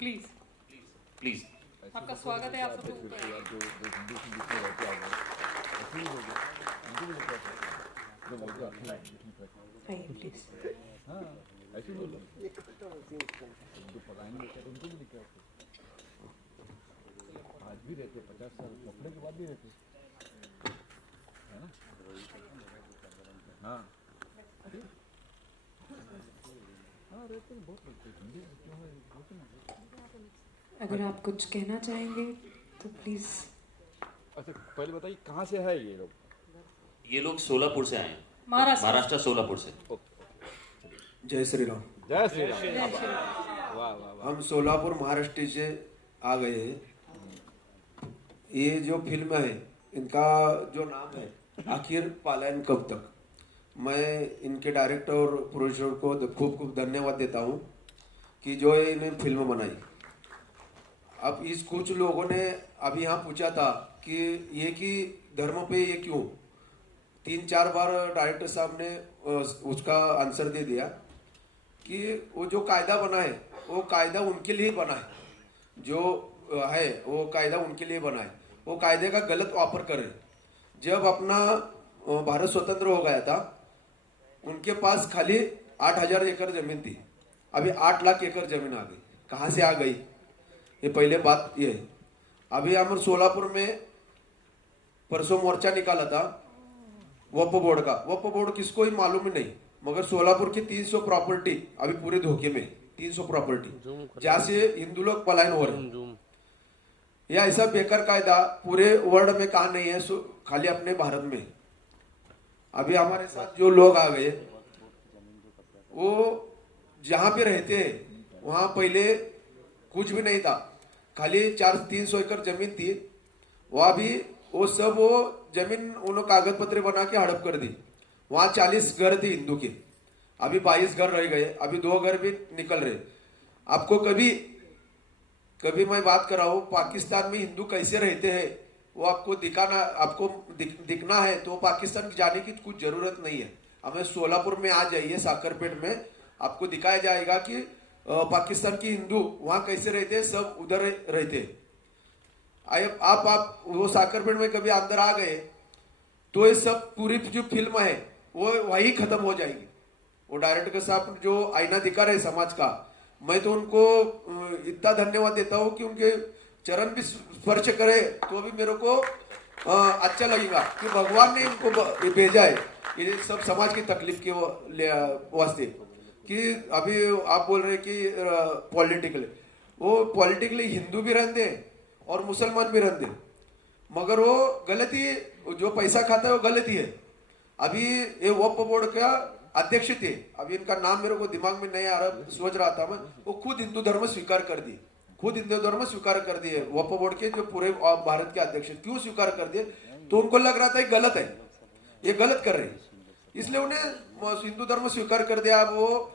Please please. आपका स्वागत है। आप सबको ऊपर आइए प्लीज। ऐसे बोलो जो पढ़ाएंगे बेटा उनको भी दिक्कत है। आज भी रहते 50 साल पकड़े के बाद भी रहते है ना। हाँ हाँ रहते हैं बहुत रहते हिंदी क्यों है बोलते ना। अगर आप कुछ कहना चाहेंगे तो प्लीज। अच्छा पहले बताइए कहाँ से है ये लोग। ये लोग सोलापुर से आए हैं, महाराष्ट्र सोलापुर से। जय श्री राम। जय श्री राम। जय श्री राम। वाह वाह वाह। हम सोलापुर महाराष्ट्र से आ गए हैं। ये जो फिल्म है इनका जो नाम है आखिर पलायन कब तक। मैं इनके डायरेक्टर और प्रोड्यूसर को खूब खूब धन्यवाद देता हूँ कि जो ये इन्हें फिल्म बनाई। अब इस कुछ लोगों ने अभी यहाँ पूछा था कि ये कि धर्म पे ये क्यों, 3-4 बार डायरेक्टर साहब ने उसका आंसर दे दिया कि वो जो कायदा बना है वो कायदा उनके लिए बना है, जो है वो कायदा उनके लिए बना है। वो कायदे का गलत वापर करे। जब अपना भारत स्वतंत्र हो गया था उनके पास खाली 8,000 एकड़ जमीन थी, अभी 8 लाख एकड़ जमीन आ गई। कहाँ से आ गई ये पहले बात ये है। अभी हम सोलापुर में परसों मोर्चा निकाला था वक्फ बोर्ड का। वक्फ बोर्ड किसको ही मालूम ही नहीं, मगर सोलापुर की 300 प्रॉपर्टी अभी पूरे धोखे में। 300 प्रॉपर्टी जहाँ से हिंदू लोग पलायन हो रहे। यह ऐसा बेकार कायदा पूरे वर्ल्ड में कहाँ नहीं है, खाली अपने भारत में। अभी हमारे साथ जो लोग आ गए वो जहाँ पे रहते हैं वहाँ पहले कुछ भी नहीं था, खाली 300 एकड़ जमीन थी। वहाँ भी वो सब वो जमीन उन्होंने कागज पत्र बना के हड़प कर दी। वहाँ 40 घर थे हिंदू के, अभी 22 घर रह गए, अभी 2 घर भी निकल रहे। आपको कभी मैं बात कर रहा हूँ पाकिस्तान में हिंदू कैसे रहते हैं वो आपको दिखाना, आपको दिखना है तो पाकिस्तान जाने की कुछ जरूरत नहीं है। हमें सोलापुर में आ जाइए, साकरपेट में आपको दिखाया जाएगा कि पाकिस्तान की हिंदू वहां कैसे रहते हैं, सब उधर रहते हैं। आप वो साकरपेट में कभी अंदर आ गए तो ये सब पूरी जो फिल्म है वो वही खत्म हो जाएगी। वो डायरेक्टर साहब जो आईना दिखा रहे समाज का, मैं तो उनको इतना धन्यवाद देता हूँ कि उनके चरण भी स्पर्श करे तो भी मेरे को अच्छा लगेगा कि भगवान ने इनको भेजा है ये सब समाज की तकलीफ के वास्ते। कि अभी आप बोल रहे कि पॉलिटिकली हिंदू भी रहते और मुसलमान भी रहते, मगर वो गलती जो पैसा खाता है वो गलती है। अभी ये वक्फ बोर्ड का अध्यक्ष थे, अभी इनका नाम मेरे को दिमाग में नहीं आ रहा, सोच रहा था मैं। वो खुद हिंदू धर्म स्वीकार कर दिए, खुद हिंदू धर्म स्वीकार कर दिए वक्फ बोर्ड के जो पूरे भारत के अध्यक्ष। क्यों स्वीकार कर दिए? तो उनको लग रहा था ये गलत है, ये गलत कर रहे हैं, इसलिए उन्हें हिंदू धर्म स्वीकार कर दिया। अब वो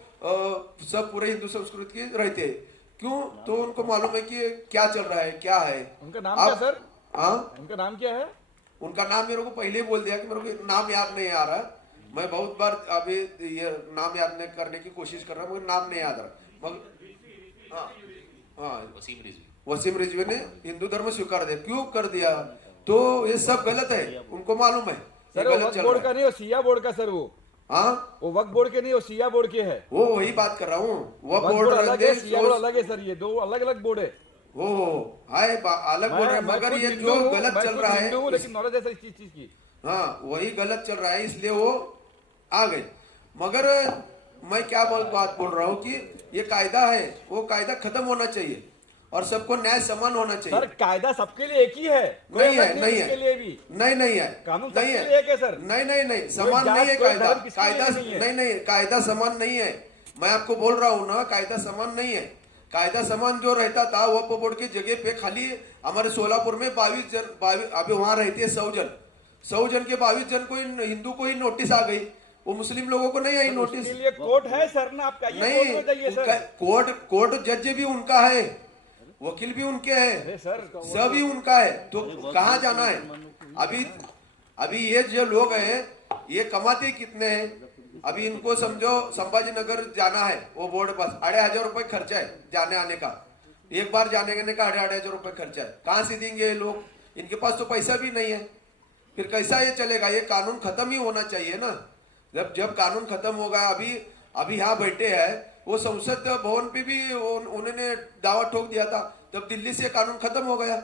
सब पूरे हिंदू संस्कृति के रहते हैं। क्यों? तो उनको मालूम है कि क्या चल रहा है, क्या है। उनका नाम क्या सर? हाँ उनका नाम क्या है? उनका नाम मेरे को पहले ही बोल दिया कि मेरे को नाम याद नहीं आ रहा। मैं बहुत बार अभी ये नाम याद नहीं करने की कोशिश कर रहा हूँ, मुझे नाम नहीं याद रहा। मगर हाँ वसीम रिजवी ने हिंदू धर्म स्वीकार दिया। क्यों कर दिया? तो ये सब गलत है, उनको मालूम है। सर वो वक्फ बोर्ड का नहीं, वो सिया बोर्ड का सर। वो हाँ वो वक्फ बोर्ड के नहीं, वो सिया बोर्ड के है। वो वही बात कर रहा हूँ। वक्फ बोर्ड अलग है, सिया बोर्ड अलग है सर। ये 2 अलग अलग बोर्ड है। वो हाय अलग बोल रहे हैं, मगर ये जो गलत चल रहा है, लेकिन नॉलेज है इस चीज की। हाँ वही गलत चल रहा है, इसलिए वो आ गए। मगर मैं क्या बात बोल रहा हूँ कि ये कायदा है, वो कायदा खत्म होना चाहिए और सबको न्याय समान होना चाहिए। सर कायदा सबके लिए एक ही है, नहीं है, नहीं है, इसके लिए भी नहीं है, कानून नहीं सबके है, लिए एक है सर। नहीं समान नहीं है कायदा। कायदा नहीं, कायदा समान नहीं है। मैं आपको बोल रहा हूँ ना, कायदा समान नहीं है। कायदा समान जो रहता था वक्फ बोर्ड की जगह पे खाली हमारे सोलापुर में 22 जन, अभी वहां रहते हैं 100 जन के 22 जन को हिंदू को ही नोटिस आ गई, वो मुस्लिम लोगों को नहीं आई नोटिस। इसके लिए कोर्ट है सर ना, आपका नहीं, कोर्ट जज भी उनका है, वकील भी उनके हैं, सभी उनका है। तो कहाँ जाना है? अभी ये जो लोग हैं ये कमाते कितने हैं? अभी इनको समझो संभाजी नगर जाना है, वो बोर्ड पास 2,500 रुपए खर्चा है जाने आने का। एक बार जाने के का 8,500 रुपए खर्चा है, कहाँ से देंगे ये लोग? इनके पास तो पैसा भी नहीं है, फिर कैसा ये चलेगा? ये कानून खत्म ही होना चाहिए ना। जब जब कानून खत्म होगा, अभी यहाँ बैठे हैं, वो संसद भवन पे भी उन्होंने दावा ठोक दिया था, तब दिल्ली से कानून खत्म हो गया,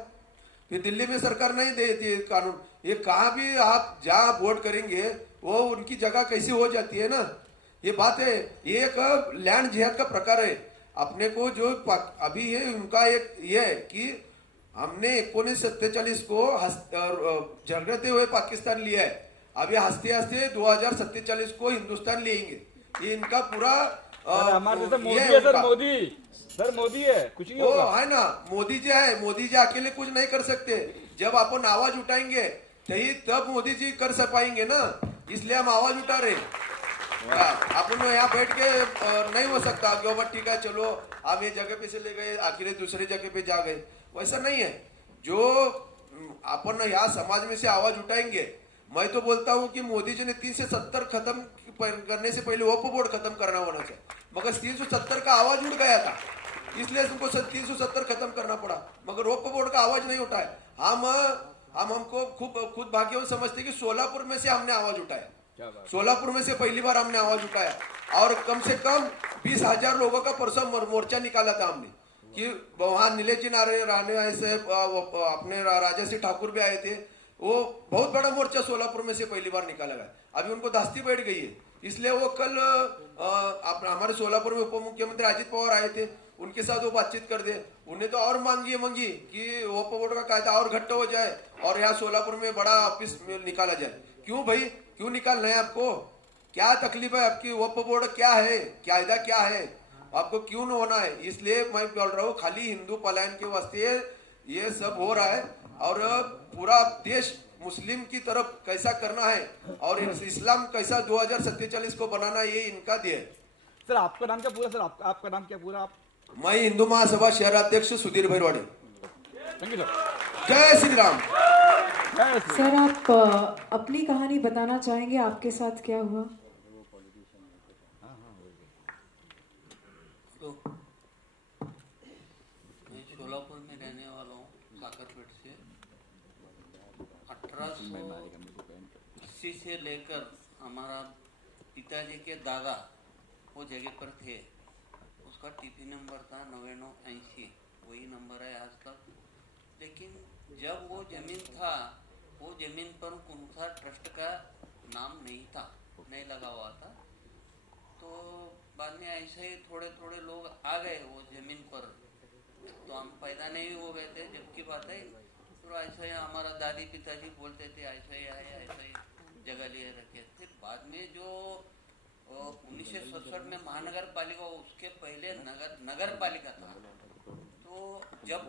फिर दिल्ली में सरकार नहीं देती कानून। ये कहाँ भी आप जहाँ वोट करेंगे वो उनकी जगह कैसी हो जाती है ना, ये बात है। ये एक लैंड जिहाद का प्रकार है। अपने को जो अभी ये उनका एक ये है कि हमने 1947 को झगड़ते हुए पाकिस्तान लिया है, अभी हंसते हंसते 2047 को हिंदुस्तान लेंगे। ये इनका पूरा हमारे जैसे मोदी ये है सर, उनका। मोदी है, कुछ नहीं वो होगा। है ना, मोदी जी अकेले कुछ नहीं कर सकते। जब अपन आवाज उठाएंगे तब मोदी जी कर पाएंगे ना, इसलिए हम आवाज उठा रहे। अपन यहाँ बैठ के नहीं हो सकता कि बाबा ठीक है चलो हम ये जगह पे से ले गए, आखिर दूसरे जगह पे जा गए, वैसा नहीं है। जो अपन यहाँ समाज में से आवाज उठाएंगे, मैं तो बोलता हूँ कि मोदी जी ने 370 खत्म करने से पहले वक्फ बोर्ड खत्म करना होना चाहिए, मगर 370 का आवाज उठ गया था, इसलिए उनको 370 खत्म करना पड़ा, मगर वक्फ बोर्ड का आवाज नहीं उठाया। हमको खुद भाग्यवान समझते कि सोलापुर में से हमने आवाज उठाया, सोलापुर में से पहली बार हमने आवाज उठाया, और कम से कम 20,000 लोगों का परसों मोर्चा निकाला था हमने, कि वहां नीलेश जी राणे ऐसे अपने राजा सिंह ठाकुर भी आए थे। वो बहुत बड़ा मोर्चा सोलापुर में से पहली बार निकाला गया। अभी उनको धास्ती बैठ गई है, इसलिए वो कल हमारे सोलापुर में उप मुख्यमंत्री अजित पवार आए थे, उनके साथ वो बातचीत कर दे। उन्हें तो और मांगी कि वक्फ बोर्ड का कायदा और घट्ट हो जाए और यहाँ सोलापुर में बड़ा ऑफिस निकाला जाए। क्यों भाई, क्यों निकालना है आपको? क्या तकलीफ है आपकी? वक्फ बोर्ड क्या है, कायदा क्या है, आपको क्यों न होना है? इसलिए मैं बोल रहा हूँ खाली हिंदू पलायन के वास्ते ये सब हो रहा है, और पूरा देश मुस्लिम की तरफ कैसा करना है और इस्लाम कैसा 2047 को बनाना, ये इनका ध्येय है। सर आपका नाम क्या पूरा? सर आपका नाम क्या पूरा? आप? मैं हिंदू महासभा शहराध्यक्ष Sudhir Bhairwade. Thank you sir. जय श्री राम। सर आप अपनी कहानी बताना चाहेंगे, आपके साथ क्या हुआ? तो मैं शोलापुर में रहने वाला हूँ, काकरपेट से। 1880 से लेकर हमारा पिताजी के दादा वो जगह पर थे, उसका टीपी नंबर था 9980, वही नंबर है आज तक। लेकिन जब वो जमीन था, वो जमीन पर कुनखा ट्रस्ट का नाम नहीं था, नहीं लगा हुआ था। तो बाद में ऐसे ही थोड़े थोड़े लोग आ गए वो जमीन पर, तो हम पैदा नहीं हो गए थे जब की बात है। तो ऐसा ही हमारा दादी पिताजी बोलते थे ऐसा ही है, ऐसा ही जगह लिए रखे। फिर बाद में जो 1967 में महानगर पालिका, उसके पहले नगर पालिका था। तो जब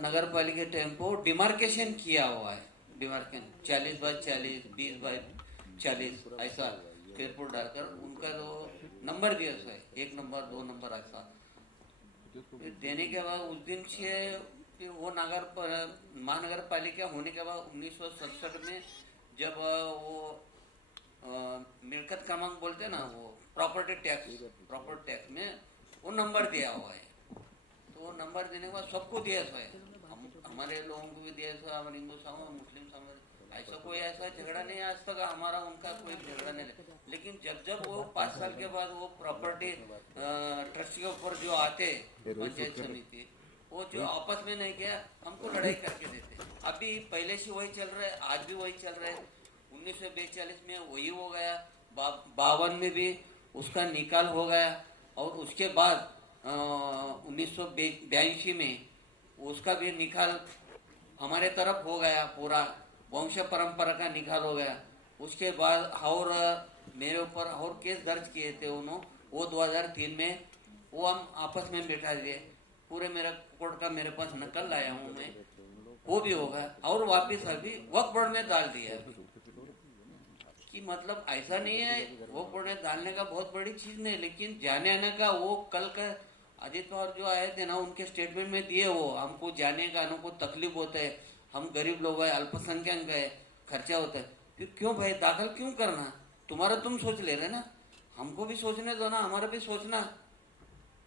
नगर पालिका टाइम को डिमार्केशन किया हुआ है, डिमार्केशन 40/40, 20/40 ऐसा स्क्वायर फुट डालकर उनका जो नंबर भी ऐसा है, 1 नंबर 2 नंबर ऐसा देने के बाद उस दिन से फिर वो महानगर पालिका होने के बाद 1967 में जब वो मिल्कत क्रमांक बोलते हैं ना, वो प्रॉपर्टी टैक्स में वो नंबर दिया हुआ है। तो वो नंबर देने के बाद सबको दिया हुआ है, हमारे लोगों को भी दिया हुआ, हमारे हिंदू समाज, मुस्लिम समाज, ऐसा कोई ऐसा झगड़ा नहीं आज तक हमारा उनका कोई झगड़ा नहीं। लेकिन जब वो 5 साल के बाद वो प्रॉपर्टी ट्रस्ट के ऊपर जो आते पंचायत समिति, वो जो आपस में नहीं किया, हमको लड़ाई करके देते। अभी पहले से वही चल रहा है, आज भी वही चल रहा है। 1942 में वही हो गया, 52 में भी उसका निकाल हो गया, और उसके बाद 1982 में उसका भी निकाल हमारे तरफ हो गया, पूरा वंश परंपरा का निकाल हो गया। उसके बाद और मेरे ऊपर और केस दर्ज किए थे उन्होंने, वो 2003 में वो हम आपस में बैठा दिए, पूरे मेरा कोर्ट का मेरे पास नकल लाया हूँ मैं, वो भी होगा। और वापिस अभी वक्फ बोर्ड में डाल दिया है कि मतलब ऐसा नहीं है, वक्फ बोर्ड में डालने का बहुत बड़ी चीज नहीं, लेकिन जाने आने का वो कल का अजित पवार जो आए थे ना, उनके स्टेटमेंट में दिए, वो हमको जाने का आने को तकलीफ होता है, हम गरीब लोग है, अल्पसंख्यक है, खर्चा होता है। फिर क्यों भाई दाखिल क्यों करना? तुम्हारा तुम सोच ले रहे ना, हमको भी सोचने दो ना, हमारा भी सोचना।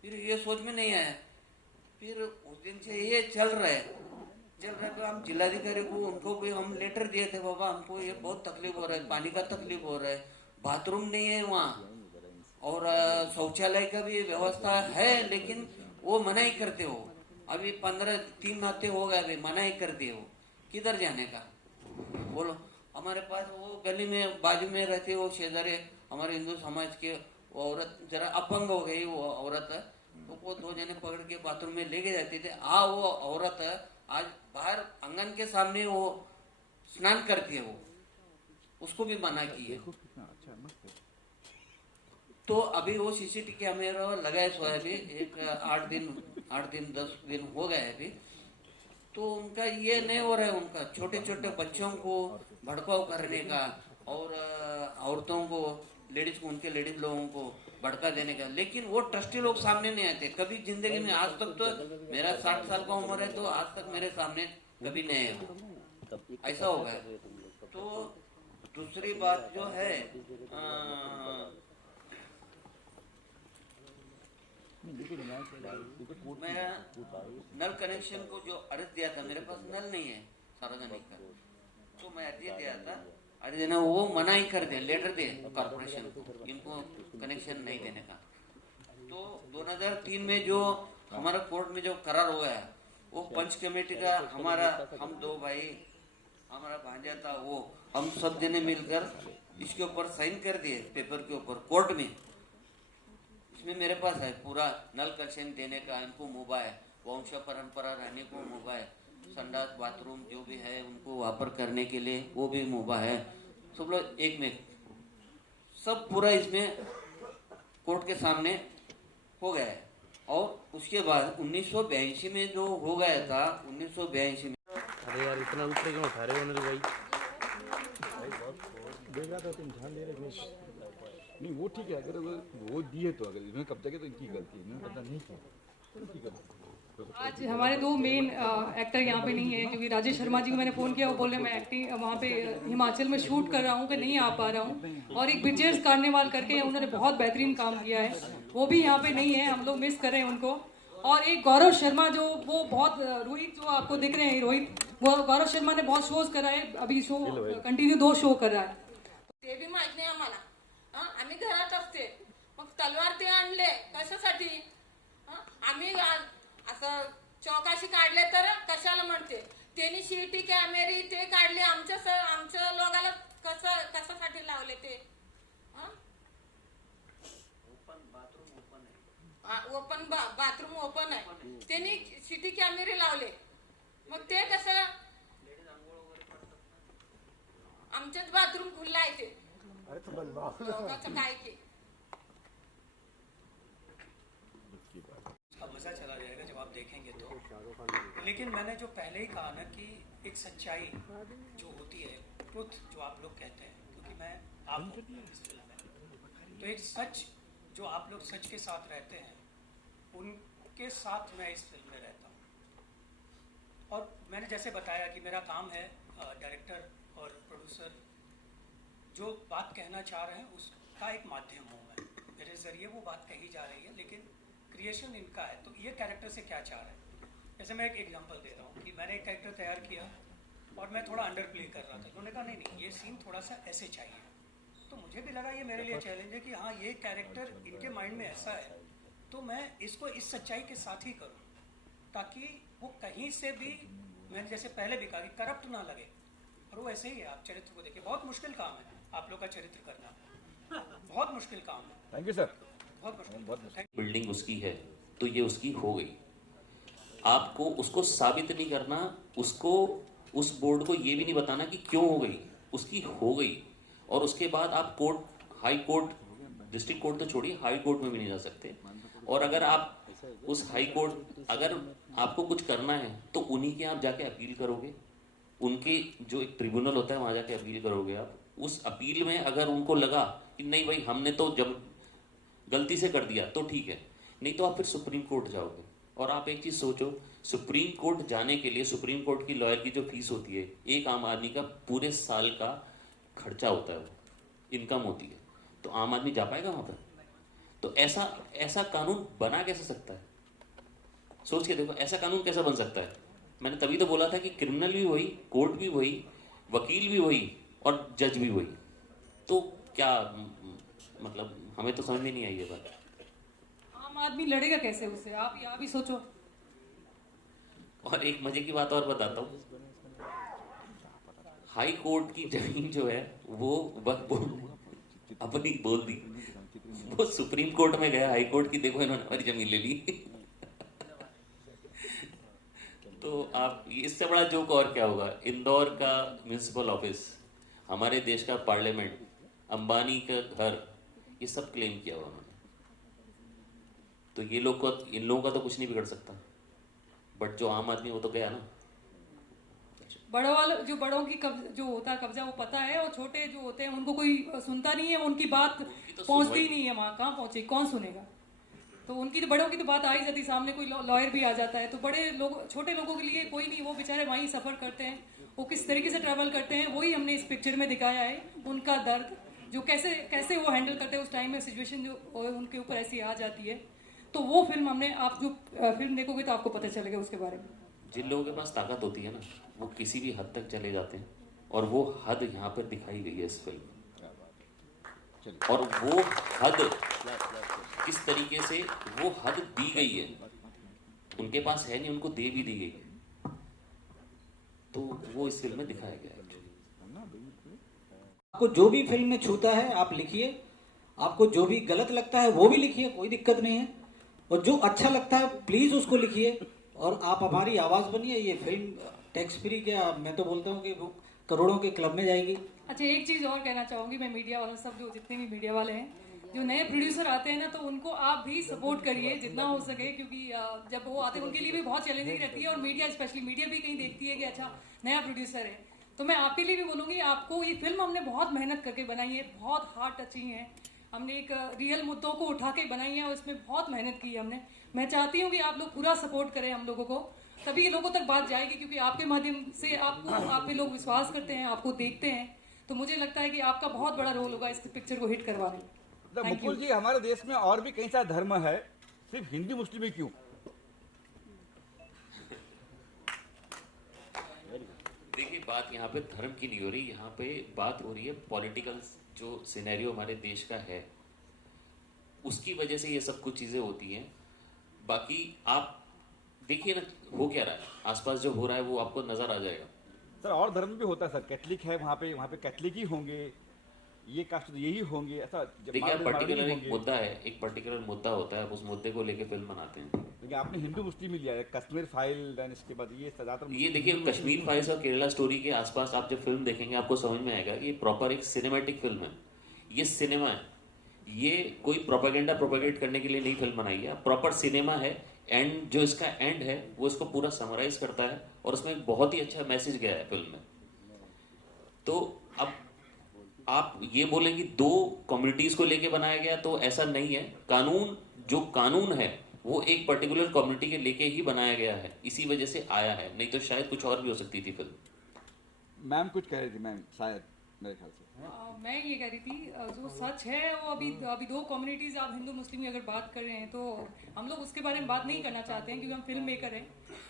फिर ये सोच में नहीं आया। फिर उस दिन से ये चल रहा है। तो हम जिलाधिकारी को उनको भी हम लेटर दिए थे, बाबा हमको ये बहुत तकलीफ हो रहा है, पानी का तकलीफ हो रहा है, बाथरूम नहीं है वहाँ, और शौचालय का भी व्यवस्था है, लेकिन वो मना ही करते हो। अभी 3 हफ्ते हो गए, अभी मना ही कर दिए हो। किधर जाने का बोलो। हमारे पास वो गली में बाजू में रहती है, वो शेजारी हमारे हिंदू समाज के औरत जरा अपंग हो गई, वो औरत तो वो 2 जने पकड़ के बाथरूम में लेके जाते थे। वो औरत आज बाहर आंगन के सामने वो स्नान करती है, वो उसको भी मना की है। तो अभी वो सीसीटीवी कैमरा लगाए सो है, अभी एक 8 दिन 10 दिन हो गए अभी। तो उनका ये नहीं हो रहा है, उनका छोटे छोटे बच्चों को भड़काव करने का और औरतों को उनके लेडीज लोगों को भड़का देने का। लेकिन वो ट्रस्टी लोग सामने नहीं आते कभी जिंदगी में। आज तक तो मेरा 60 साल का उम्र है, तो आज तक मेरे सामने कभी नहीं आया। ऐसा हो गया। तो दूसरी बात जो है, मेरा नल कनेक्शन को जो अर्ज दिया था, मेरे पास नल नहीं है सार्वजनिक का, तो मैं अर्जी दिया था, अर्ज देना वो मना ही कर दे, लेटर दे कॉर्पोरेशन को, इनको कनेक्शन नहीं देने का। तो 2003 में जो हमारा कोर्ट में जो करार हुआ है, वो पंच कमेटी का हम 2 भाई, हमारा भांजा था, वो हम सब जने मिलकर इसके ऊपर साइन कर दिए पेपर के ऊपर कोर्ट में। इसमें मेरे पास है पूरा नल कनेक्शन देने का, इनको मुबा है, वंश परंपरा रहने को मुबा है, संडास बाथरूम जो भी है उनको वापर करने के लिए वो भी मुबा है। सब लोग एक में सब पूरा इसमें कोर्ट के सामने हो गया है। और उसके बाद 1982 में जो हो गया था, 1982 में, अरे यार इतना ऊपर क्यों उठा रहे हो अनिल भाई? देख रहा था तुम ध्यान दे रहे थे। नहीं वो ठीक है, अगर वो दिए तो, अगर इन्होंने कब्जा किया तो इनकी गलती है, इन्होंने कब्जा नहीं किया तो इनकी गलती। आज हमारे 2 मेन एक्टर यहाँ पे नहीं है, क्योंकि राजेश शर्मा जी को मैंने फ़ोन किया, वो बोले मैं एक्टिंग वहाँ पे हिमाचल में शूट कर रहा हूँ कि नहीं आ पा रहा हूँ। और एक ब्रिजेश कार्निवाल करके उन्होंने बहुत बेहतरीन काम किया है, वो भी यहाँ पे नहीं है, हम लोग मिस कर रहे हैं उनको। और एक गौरव शर्मा जो वो बहुत रोहित जो आपको दिख रहे हैं, रोहित वो गौरव शर्मा ने बहुत शोज करा है, अभी शो कंटिन्यू 2 शो कर रहा है। ते बी माहित नाही आम्हाला। आम्ही घरात असते, मग तलवार ते आणले कशासाठी? आम्ही असं चौकाशी काढले तर कशाला म्हणते? त्यांनी सीटी कॅमेरे ते काढले, आमच्या लोकांना कशासाठी लावले ते? ओपन बाथरूम ओपन आहे, त्यांनी सीटी कॅमेरे लावले, मग ते कसं? आमच्याच बाथरूम खुल्ला आहे ते, चौकाचं काय की? मज़ा चला जाएगा जब आप देखेंगे तो। लेकिन मैंने जो पहले ही कहा ना कि एक सच्चाई जो होती है, ट्रुथ जो आप लोग कहते हैं, क्योंकि मैं आप इस फिल्म में तो एक सच जो आप लोग सच के साथ रहते हैं, उनके साथ मैं इस फिल्म में रहता हूँ। और मैंने जैसे बताया कि मेरा काम है डायरेक्टर और प्रोड्यूसर जो बात कहना चाह रहे हैं उसका एक माध्यम हूँ मैं, मेरे ज़रिए वो बात कही जा रही है, लेकिन क्रिएशन इनका है। तो ये कैरेक्टर से क्या चाह रहे हैं? जैसे मैं एक एग्जांपल दे रहा हूँ कि मैंने एक कैरेक्टर तैयार किया और मैं थोड़ा अंडर प्ले कर रहा था, उन्होंने कहा नहीं ये सीन थोड़ा सा ऐसे चाहिए। तो मुझे भी लगा ये मेरे लिए चैलेंज है कि हाँ ये कैरेक्टर इनके माइंड में ऐसा है, तो मैं इसको इस सच्चाई के साथ ही करूँ, ताकि वो कहीं से भी, मैंने जैसे पहले भी कहा कि करप्ट ना लगे। और वो ऐसे ही है, आप चरित्र को देखिए, बहुत मुश्किल काम है आप लोग का चरित्र करना, बहुत मुश्किल काम है। थैंक यू सर, बहुत मुश्किल। बिल्डिंग उसकी है तो ये उसकी हो गई, आपको उसको साबित नहीं करना, उसको उस बोर्ड को ये भी नहीं बताना कि क्यों हो गई, उसकी हो गई। और उसके बाद आप court, high court, district court तो छोड़िए, हाई कोर्ट में भी नहीं जा सकते। और अगर आप उस हाई कोर्ट, अगर आपको कुछ करना है तो उन्हीं के आप जाके अपील करोगे, उनके जो एक ट्रिब्यूनल होता है वहाँ जाके अपील करोगे आप। उस अपील में अगर उनको लगा कि नहीं भाई हमने तो जब गलती से कर दिया तो ठीक है, नहीं तो आप फिर सुप्रीम कोर्ट जाओगे। और आप एक चीज़ सोचो, सुप्रीम कोर्ट जाने के लिए सुप्रीम कोर्ट की लॉयर की जो फीस होती है, एक आम आदमी का पूरे साल का खर्चा होता है, वो इनकम होती है, तो आम आदमी जा पाएगा वहाँ पर? तो ऐसा कानून बना कैसे सकता है? सोच के देखो ऐसा कानून कैसा बन सकता है। मैंने तभी तो बोला था कि क्रिमिनल भी वही, कोर्ट भी वही, वकील भी वही और जज भी वही। तो क्या मतलब हमें तो समझ में नहीं आई ये बात। आम आदमी लड़ेगा कैसे उससे, आप ही सोचो। और एक मजे की बात और बताता हूँ, हाई कोर्ट की जमीन जो है वो अपनी बोल दी, वो सुप्रीम कोर्ट में गया, हाई कोर्ट की देखो इन्होंने हमारी जमीन ले ली। तो आप इससे बड़ा जोक और क्या होगा। इंदौर का म्यूनिसिपल ऑफिस, हमारे देश का पार्लियामेंट, अंबानी का घर, ये सब क्लेम किया हुआ उन्होंने। तो ये लोग को, इन लोगों का तो कुछ नहीं बिगड़ सकता, बट जो आम आदमी वो तो गया ना। बड़ों वाले जो बड़ों की जो होता है कब्जा वो पता है, और छोटे जो होते हैं उनको कोई सुनता नहीं है, उनकी बात तो पहुंचती ही नहीं है वहाँ। कहाँ पहुंचे, कौन सुनेगा। तो उनकी तो बड़ों की तो बात आ ही जाती, सामने कोई लॉयर भी आ जाता है। तो बड़े लोग, छोटे लोगों के लिए कोई नहीं, वो बेचारे वहीं सफ़र करते हैं। वो किस तरीके से ट्रैवल करते हैं वही हमने इस पिक्चर में दिखाया है। उनका दर्द जो कैसे वो हैंडल करते हैं उस टाइम में, सिचुएशन जो उनके ऊपर ऐसी आ जाती है। तो वो फिल्म हमने, आप जो फिल्म देखोगे तो आपको पता चलेगा उसके बारे में। जिन लोगों के पास ताकत होती है ना, वो किसी भी हद तक चले जाते हैं, और वो हद यहाँ पर दिखाई गई है इस फिल्म में। और वो हद किस तरीके से वो हद दी गई है, उनके पास है नहीं, उनको दे भी दी गई है, तो वो इस फिल्म में दिखाया गया है। आपको जो भी फिल्म में छूता है आप लिखिए, आपको जो भी गलत लगता है वो भी लिखिए, कोई दिक्कत नहीं है। और जो अच्छा लगता है प्लीज उसको लिखिए, और आप हमारी आवाज बनिए। ये फिल्म टैक्स फ्री के, मैं तो बोलता हूँ कि वो करोड़ों के क्लब में जाएगी। अच्छा, एक चीज़ और कहना चाहूँगी मैं, मीडिया वाले सब, जो जितने भी मीडिया वाले हैं, जो नए प्रोड्यूसर आते हैं ना, तो उनको आप भी सपोर्ट करिए जितना हो सके, क्योंकि जब वो आते हैं उनके लिए भी बहुत चैलेंजिंग रहती है। और मीडिया, स्पेशली मीडिया भी कहीं देखती है कि अच्छा नया प्रोड्यूसर है। तो मैं आपके लिए भी बोलूँगी, आपको ये फिल्म हमने बहुत मेहनत करके बनाई है, बहुत हार्ट टचिंग है। हमने एक रियल मुद्दों को उठा के बनाई है और इसमें बहुत मेहनत की है हमने। मैं चाहती हूँ कि आप लोग पूरा सपोर्ट करें हम लोगों को, तभी ये लोगों तक बात जाएगी। क्योंकि आपके माध्यम से आप पे लोग विश्वास करते हैं, आपको देखते हैं। तो मुझे लगता है कि आपका बहुत बड़ा रोल होगा इस पिक्चर को हिट करवाने में। मुकुल जी, हमारे देश में और भी कई सारे धर्म है, सिर्फ हिंदू मुस्लिम ही क्यों? देखिए, बात यहाँ पे धर्म की नहीं हो रही, यहाँ पे बात हो रही है पॉलिटिकल जो सिनेरियो हमारे देश का है, उसकी वजह से ये सब कुछ चीज़ें होती हैं। बाकी आप देखिए ना, हो क्या रहा है आसपास, जो हो रहा है वो आपको नजर आ जाएगा। सर, और धर्म भी होता है सर, कैथलिक है वहाँ पे कैथलिक ही होंगे, ये कास्ट यही होंगे, ऐसा। देखिए, पर्टिकुलर एक मुद्दा है, एक पर्टिकुलर मुद्दा होता है, उस मुद्दे को लेके फिल्म बनाते हैं। देखिए, आपने हिंदू मुस्लिम ही लिया है, कश्मीर फाइल, देन इसके बाद ये ज्यादातर। ये देखिए, कश्मीर फाइल्स और केरला स्टोरी के आसपास आप जब फिल्म देखेंगे आपको समझ में आएगा कि ये प्रॉपर एक सिनेमैटिक फिल्म है, ये सिनेमा है, ये कोई प्रोपेगेट करने के लिए नहीं फिल्म बनाई है, प्रॉपर सिनेमा है। एंड जो इसका एंड है वो इसको पूरा समराइज करता है, और उसमें एक बहुत ही अच्छा मैसेज गया है फिल्म में। तो अब आप ये बोलें कि दो कम्युनिटीज को लेके बनाया गया, तो ऐसा नहीं है। कानून, जो कानून है वो एक पर्टिकुलर कम्युनिटी के लेके ही बनाया गया है, इसी वजह से आया है, नहीं तो शायद कुछ और भी हो सकती थी फिल्म। मैम कुछ कह रही थी, मैम शायद मेरे ख्याल से। मैं ये कह रही थी, जो सच है वो अभी दो कम्युनिटीज़, आप हिंदू मुस्लिम की अगर बात कर रहे हैं तो हम लोग उसके बारे में बात नहीं करना चाहते हैं, क्योंकि हम फिल्म मेकर हैं।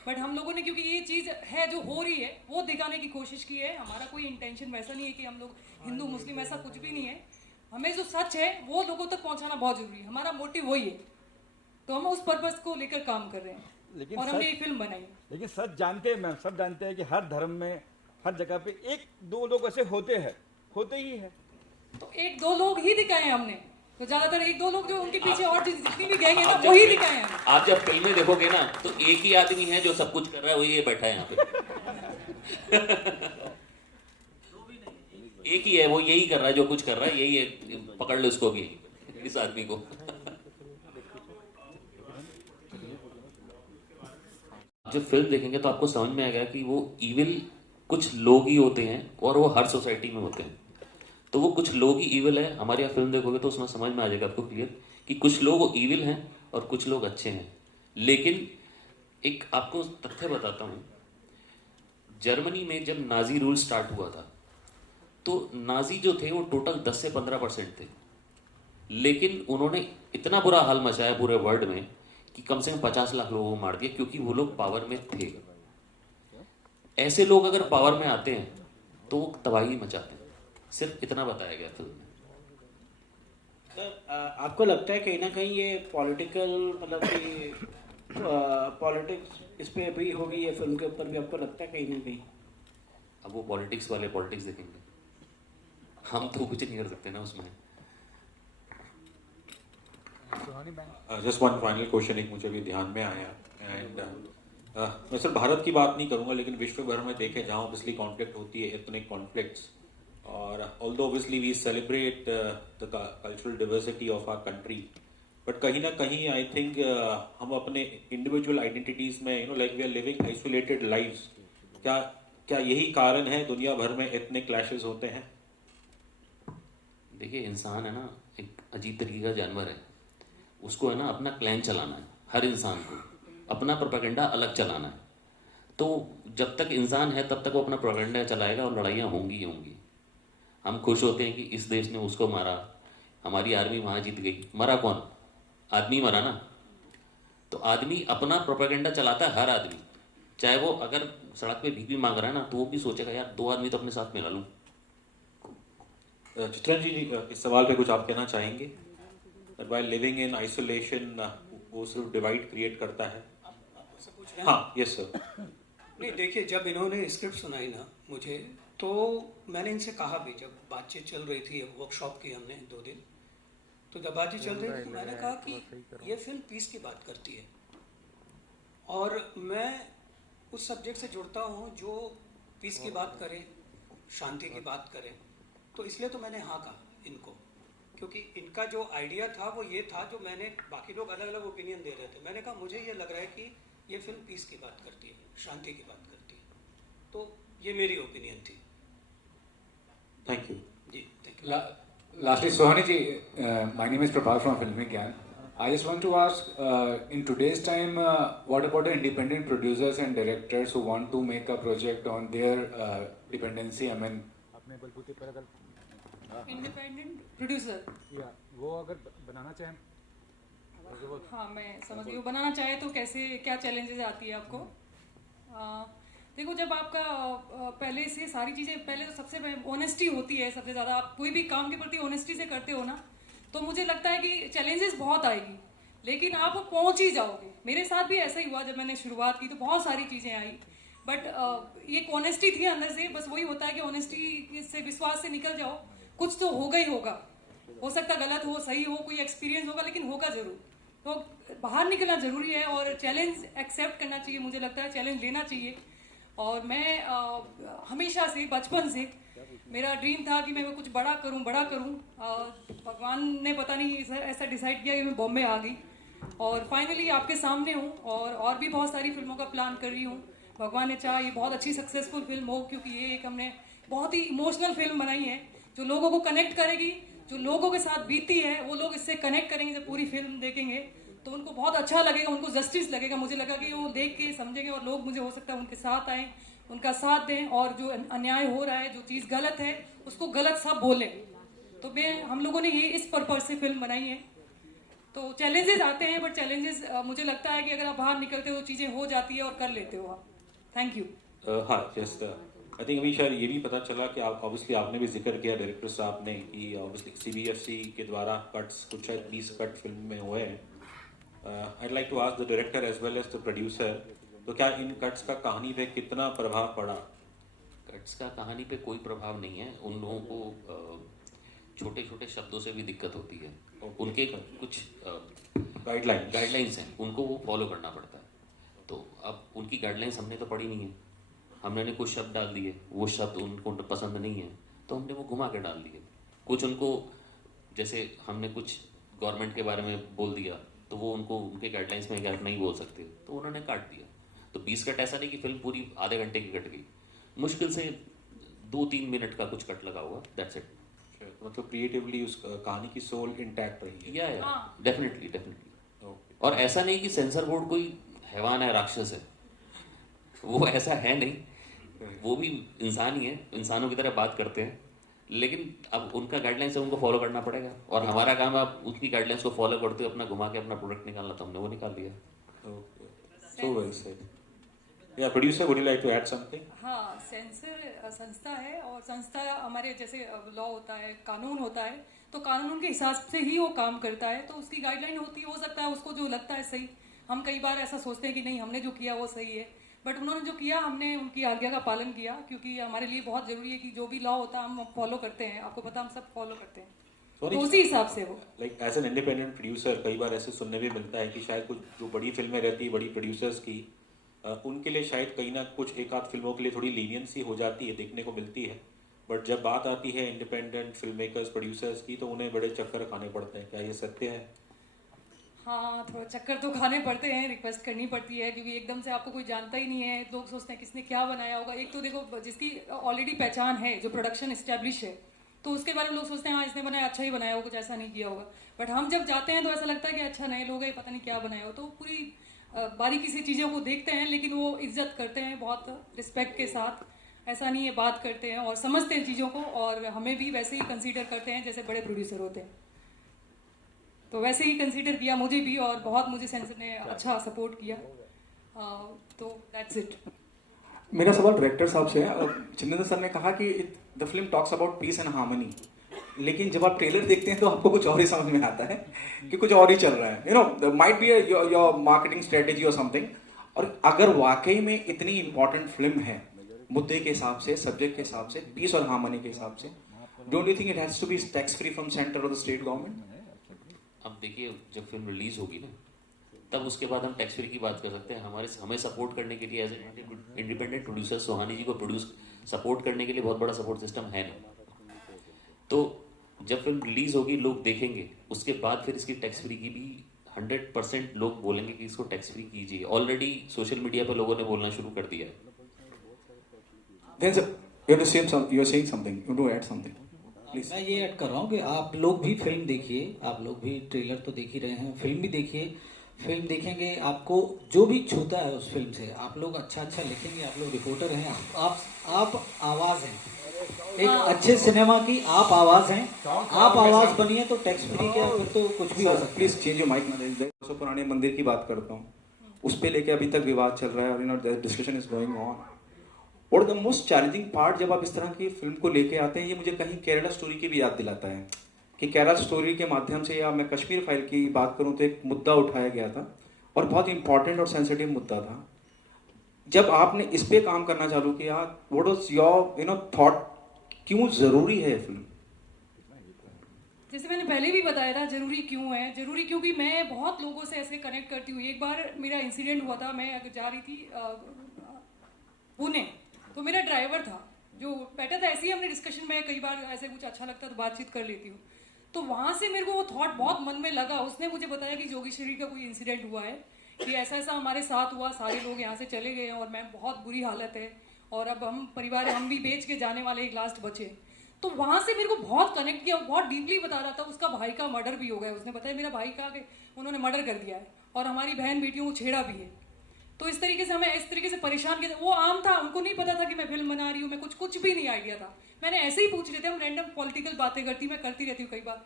बट हम लोगों ने, क्योंकि ये चीज़ है जो हो रही है, वो दिखाने की कोशिश की है। हमारा कोई इंटेंशन वैसा नहीं है कि हम लोग हिंदू मुस्लिम, ऐसा कुछ भी नहीं है। हमें जो सच है वो लोगों तक पहुँचाना बहुत जरूरी है, हमारा मोटिव वही है। तो हम उस पर्पज़ को लेकर काम कर रहे हैं, और हमने एक फिल्म बनाई। लेकिन सच जानते हैं मैम, सब जानते हैं कि हर धर्म में, हर जगह पे एक दो लोग ऐसे होते ही है। तो एक दो लोग ही दिखाए हैं हमने, तो ज्यादातर एक दो लोग, जो उनके पीछे और जितनी भी गैंग है ना, वही दिखाए हैं। आप जब फिल्में देखोगे ना, तो एक ही आदमी है जो सब कुछ कर रहा है, वही ये बैठा है यहाँ पे। एक ही है, वो यही कर रहा है जो कुछ कर रहा है, यही है, पकड़ लो इसको भी, इस आदमी को। जब फिल्म देखेंगे तो आपको समझ में आएगा कि वो इविल कुछ लोग ही होते हैं, और वो हर सोसाइटी में होते हैं। तो वो कुछ लोग ही इविल है। हमारे यहाँ फिल्म देखोगे तो उसमें समझ में आ जाएगा आपको क्लियर कि कुछ लोग इविल हैं और कुछ लोग अच्छे हैं। लेकिन एक आपको तथ्य बताता हूँ, जर्मनी में जब नाजी रूल स्टार्ट हुआ था, तो नाजी जो थे वो टोटल 10 से 15% थे, लेकिन उन्होंने इतना बुरा हाल मचाया पूरे वर्ल्ड में कि कम से कम 50 लाख लोगों को मार दिया क्योंकि वो लोग पावर में थे। ऐसे लोग अगर पावर में आते हैं तो वो तबाही मचाते हैं। सिर्फ इतना बताया गया फिल्म में। सर, आपको लगता है कहीं ना कहीं ये पॉलिटिकल मतलब कि पॉलिटिक्स इस पे भी होगी, ये फिल्म के ऊपर भी आपको लगता है कहीं ना कहीं? अब वो पॉलिटिक्स वाले पॉलिटिक्स देखेंगे, हम तो कुछ नहीं कर सकते ना उसमें। जस्ट वन फाइनल क्वेश्चन एक मुझे भी ध्यान में आया, एंड मैं सिर्फ भारत की बात नहीं करूंगा लेकिन विश्व भर में देखे जहाँ ऑब्वियसली कॉन्फ्लिक्ट होती है, एथनिक कॉन्फ्लिक्ट्स, और although obviously we celebrate the cultural diversity of our country, but कहीं ना कहीं आई थिंक हम अपने इंडिविजुअल आइडेंटिटीज में like we are living isolated lives. क्या यही कारण है दुनिया भर में एथनिक क्लैशेस होते हैं? देखिए, इंसान है ना एक अजीब तरीके का जानवर है। उसको है ना अपना क्लैन चलाना है, हर इंसान को अपना प्रोपेगेंडा अलग चलाना है। तो जब तक इंसान है तब तक वो अपना प्रोपेगेंडा चलाएगा और लड़ाइयाँ होंगी ही होंगी। हम खुश होते हैं कि इस देश ने उसको मारा, हमारी आर्मी वहाँ जीत गई। मरा कौन? आदमी मरा ना। तो आदमी अपना प्रोपेगेंडा चलाता है, हर आदमी। चाहे वो अगर सड़क पे भीख भी मांग रहा है ना तो वो भी सोचेगा यार 2 आदमी तो अपने साथ मिला लूँ। चित्रन जी, इस सवाल पे कुछ आप कहना चाहेंगे? While living in isolation, वो सिर्फ डिवाइड क्रिएट करता है। आपसे पूछ रहे हैं? हाँ, यस सर। नहीं, देखिए, जब इन्होंने स्क्रिप्ट सुनाई ना मुझे, तो मैंने इनसे कहा भी, जब बातचीत चल रही थी, वर्कशॉप की हमने 2 दिन, तो जब बातचीत चल रही थी तो मैंने कहा कि ये फिल्म पीस की बात करती है और मैं उस सब्जेक्ट से जुड़ता हूँ जो पीस की बात करे, शांति की बात करे। तो इसलिए तो मैंने हाँ कहा इनको, क्योंकि इनका जो आइडिया था वो ये था, जो मैंने, बाकी लोग अलग अलग ओपिनियन दे रहे थे, मैंने कहा मुझे ये लग रहा है कि ये फिल्म पीस की बात करती है, शांति की बात करती है। तो ये मेरी ओपिनियन थी। Thank you ji, thank you. Lastly, Sohani ji, my name is Prabhas from Filmic Gyan. I just want to ask, in today's time, what about the independent producers and directors who want to make a project on their dependency? I mean, independent producer, वो अगर बनाना चाहें, हाँ मैं समझ गई, वो बनाना चाहे तो कैसे, क्या चैलेंजेस आती है आपको? देखो, जब आपका पहले से सारी चीज़ें, पहले तो सबसे ऑनेस्टी होती है सबसे ज़्यादा। आप कोई भी काम के प्रति ऑनेस्टी से करते हो ना, तो मुझे लगता है कि चैलेंजेस बहुत आएगी, लेकिन आप पहुंच ही जाओगे। मेरे साथ भी ऐसा ही हुआ, जब मैंने शुरुआत की तो बहुत सारी चीज़ें आई, बट ये ऑनेस्टी थी अंदर से। बस वही होता है कि ऑनेस्टी से, विश्वास से निकल जाओ, कुछ तो होगा ही होगा। हो सकता गलत हो, सही हो, कोई एक्सपीरियंस होगा, लेकिन होगा जरूर। तो बाहर निकलना जरूरी है और चैलेंज एक्सेप्ट करना चाहिए। मुझे लगता है चैलेंज लेना चाहिए। और मैं हमेशा से, बचपन से मेरा ड्रीम था कि मैं कुछ बड़ा करूं, बड़ा करूं। भगवान ने पता नहीं ऐसा डिसाइड किया कि मैं बॉम्बे आ गई और फाइनली आपके सामने हूं और भी बहुत सारी फिल्मों का प्लान कर रही हूं। भगवान ने चाहा ये बहुत अच्छी सक्सेसफुल फिल्म हो, क्योंकि ये एक हमने बहुत ही इमोशनल फिल्म बनाई है जो लोगों को कनेक्ट करेगी। जो लोगों के साथ बीती है वो लोग इससे कनेक्ट करेंगे। जब पूरी फिल्म देखेंगे तो उनको बहुत अच्छा लगेगा, उनको जस्टिस लगेगा। मुझे लगा कि वो देख के समझेंगे और लोग, मुझे हो सकता है उनके साथ आए, उनका साथ दें और जो अन्याय हो रहा है, जो चीज़ गलत है, उसको गलत सब बोलें। तो हम लोगों ने ये इस पर्पज से फिल्म बनाई है। तो चैलेंजेस आते हैं, बट चैलेंजेस मुझे लगता है कि अगर आप बाहर निकलते हो चीज़ें हो जाती है और कर लेते हो आप। Thank you. हाँ, जस्ट आई थिंक अभी शायद ये भी पता चला कि आप ऑब्वियसली आपने भी जिक्र किया डायरेक्टर साहब ने कि ऑब्वियसली CBFC के द्वारा कट्स, कुछ शायद 20 कट फिल्म में हुए हैं। I'd like to ask the director as well as the producer, तो क्या इन कट्स का कहानी पे कितना प्रभाव पड़ा? कट्स का कहानी पे कोई प्रभाव नहीं है। उन लोगों को छोटे छोटे शब्दों से भी दिक्कत होती है। उनके कुछ गाइडलाइंस हैं, उनको वो फॉलो करना पड़ता है। तो अब उनकी गाइडलाइंस हमने तो पढ़ी नहीं है, हमने कुछ शब्द डाल दिए, वो शब्द उनको पसंद नहीं है तो हमने वो घुमा के डाल दिए। कुछ उनको, जैसे हमने कुछ गवर्नमेंट के बारे में बोल दिया तो वो उनको उनके गाइडलाइंस में नहीं बोल सकते, तो उन्होंने काट दिया। तो 20 कट ऐसा नहीं कि फिल्म पूरी आधे घंटे की कट गई, मुश्किल से 2-3 मिनट का कुछ कट लगा हुआ, दैट्स इट। मतलब क्रिएटिवली उस कहानी की सोल इंटैक्ट रही है। या डेफिनेटली। और ऐसा नहीं कि सेंसर बोर्ड कोई हैवान है, राक्षस है, वो ऐसा है नहीं। वो भी इंसान ही है, इंसानों की तरह बात करते हैं, लेकिन अब उनका गाइडलाइंस है, उनको फॉलो करना पड़ेगा, और हमारा काम है अब उनकी गाइडलाइंस को फॉलो करते हुए अपना घुमा के अपना प्रोडक्ट निकालना, तो हमने वो निकाल दिया। So well said. Yeah, producer, would you like to add something? हाँ, सेंसर संस्था है, और संस्था हमारे जैसे लॉ होता है, कानून होता है, तो कानून के हिसाब से ही वो काम करता है, तो उसकी गाइडलाइन होती हो सकता है उसको जो लगता है सही। हम कई बार ऐसा सोचते हैं कि नहीं हमने जो किया वो सही है, बट उन्होंने जो किया हमने उनकी आज्ञा का पालन किया, क्योंकि हमारे लिए बहुत ज़रूरी है कि जो भी लॉ होता है हम फॉलो करते हैं। आपको पता हम सब फॉलो करते हैं, तो उसी हिसाब से वो like as an independent producer कई बार ऐसे सुनने में मिलता है कि शायद कुछ जो बड़ी फिल्में रहती है बड़ी प्रोड्यूसर्स की, उनके लिए शायद कहीं ना कुछ एक आध फिल्मों के लिए थोड़ी लीनियंसी हो जाती है, देखने को मिलती है, बट जब बात आती है इंडिपेंडेंट फिल्म मेकर्स प्रोड्यूसर्स की तो उन्हें बड़े चक्कर खाने पड़ते हैं। क्या ये सत्य है? हाँ, थोड़ा चक्कर तो खाने पड़ते हैं, रिक्वेस्ट करनी पड़ती है, क्योंकि एकदम से आपको कोई जानता ही नहीं है। लोग सोचते हैं किसने क्या बनाया होगा। एक तो देखो जिसकी ऑलरेडी पहचान है, जो प्रोडक्शन इस्टेब्लिश है, तो उसके बारे में लोग सोचते हैं हाँ इसने बनाया, अच्छा ही बनाया होगा, कुछ ऐसा नहीं किया होगा। बट हम जब जाते हैं तो ऐसा लगता है कि अच्छा नए लोग हैं, पता नहीं क्या बनाया हो। तो पूरी बारीकी से चीज़ों को देखते हैं, लेकिन वो इज्जत करते हैं बहुत रिस्पेक्ट के साथ। ऐसा नहीं है, बात करते हैं और समझते हैं चीज़ों को, और हमें भी वैसे ही कंसीडर करते हैं जैसे बड़े प्रोड्यूसर होते हैं। तो वैसे ही कंसीडर किया मुझे भी, और बहुत मुझे सेंसर ने अच्छा सपोर्ट किया। तो दैट्स इट। मेरा सवाल डायरेक्टर साहब से है। चिन्नद सर ने कहा कि the film talks about piece and harmony, लेकिन जब आप ट्रेलर देखते हैं तो आपको कुछ और ही समझ में आता है कि कुछ और ही चल रहा है। You know, might be your marketing strategy और समथिंग। और अगर वाकई में इतनी इंपॉर्टेंट फिल्म है मुद्दे के हिसाब से, सब्जेक्ट के हिसाब से, पीस और हार्मनी के हिसाब से, don't you think it has to be tax free from centre और द स्टेट गवर्नमेंट? अब देखिए, जब फिल्म रिलीज होगी ना, तब उसके बाद हम टैक्स फ्री की बात कर सकते हैं। हमें सपोर्ट करने के लिए as a independent producer Sohani जी को सपोर्ट करने के लिए बहुत बड़ा सपोर्ट सिस्टम है नहीं। तो जब फिल्म रिलीज होगी, लोग देखेंगे, उसके बाद फिर इसकी टैक्स फ्री की भी 100% लोग बोलेंगे कि इसको टैक्स फ्री कीजिए। ऑलरेडी सोशल मीडिया पर लोगों ने बोलना शुरू कर दिया है। Then sir, you are saying something. You want to add something? मैं ये ऐड कर रहा हूँ कि आप लोग भी फिल्म देखिए, आप लोग भी ट्रेलर तो देख ही रहे हैं, फिल्म भी देखिए। फिल्म देखेंगे, आपको जो भी छूता है उस फिल्म से, आप लोग अच्छा अच्छा लिखेंगे। आप लोग रिपोर्टर हैं, आप आवाज़ हैं एक अच्छे सिनेमा की, आप आवाज़ हैं, आप आवाज़ बनिए तो टैक्स फ्री के फिर तो कुछ भी हो सकता है। प्लीज चेंज योर माइक ना। तो पुराने मंदिर की बात करता हूँ, उस पे लेके अभी तक विवाद चल रहा है और you know discussion is going on. और द मोस्ट चैलेंजिंग पार्ट जब आप इस तरह की फिल्म को लेके आते हैं, ये मुझे कहीं केरला स्टोरी की भी याद दिलाता है कि केरला स्टोरी के माध्यम से, या मैं कश्मीर फाइल की बात करूं तो एक मुद्दा उठाया गया था और बहुत इंपॉर्टेंट और सेंसिटिव मुद्दा था। जब आपने इस पे काम करना चालू किया, व्हाट वाज योर थॉट, क्यों जरूरी है फिल्म? जैसे मैंने पहले भी बताया था, जरूरी क्यों है। जरूरी क्योंकि मैं बहुत लोगों से ऐसे कनेक्ट करती हूँ। एक बार मेरा इंसिडेंट हुआ था, मैं जा रही थी पुणे, तो मेरा ड्राइवर था जो बैठा था। ऐसे ही हमने डिस्कशन में कई बार ऐसे कुछ अच्छा लगता तो बातचीत कर लेती हूँ। तो वहाँ से मेरे को वो थॉट बहुत मन में लगा। उसने मुझे बताया कि जोगेश्वरी का कोई इंसिडेंट हुआ है, कि ऐसा ऐसा हमारे साथ हुआ, सारे लोग यहाँ से चले गए और मैं बहुत बुरी हालत है, और अब हम परिवार हम भी बेच के जाने वाले, एक लास्ट बचे। तो वहाँ से मेरे को बहुत कनेक्ट किया, बहुत डीपली बता रहा था। उसका भाई का मर्डर भी हो गया, उसने बताया मेरा भाई का उन्होंने मर्डर कर दिया है, और हमारी बहन बेटियों को छेड़ा भी है। तो इस तरीके से हमें इस तरीके से परेशान किया। वो आम था, उनको नहीं पता था कि मैं फिल्म बना रही हूँ, मैं कुछ भी नहीं आइडिया था। मैंने ऐसे ही पूछ रहे थे, हम रैंडम पॉलिटिकल बातें मैं करती रहती हूँ कई बार।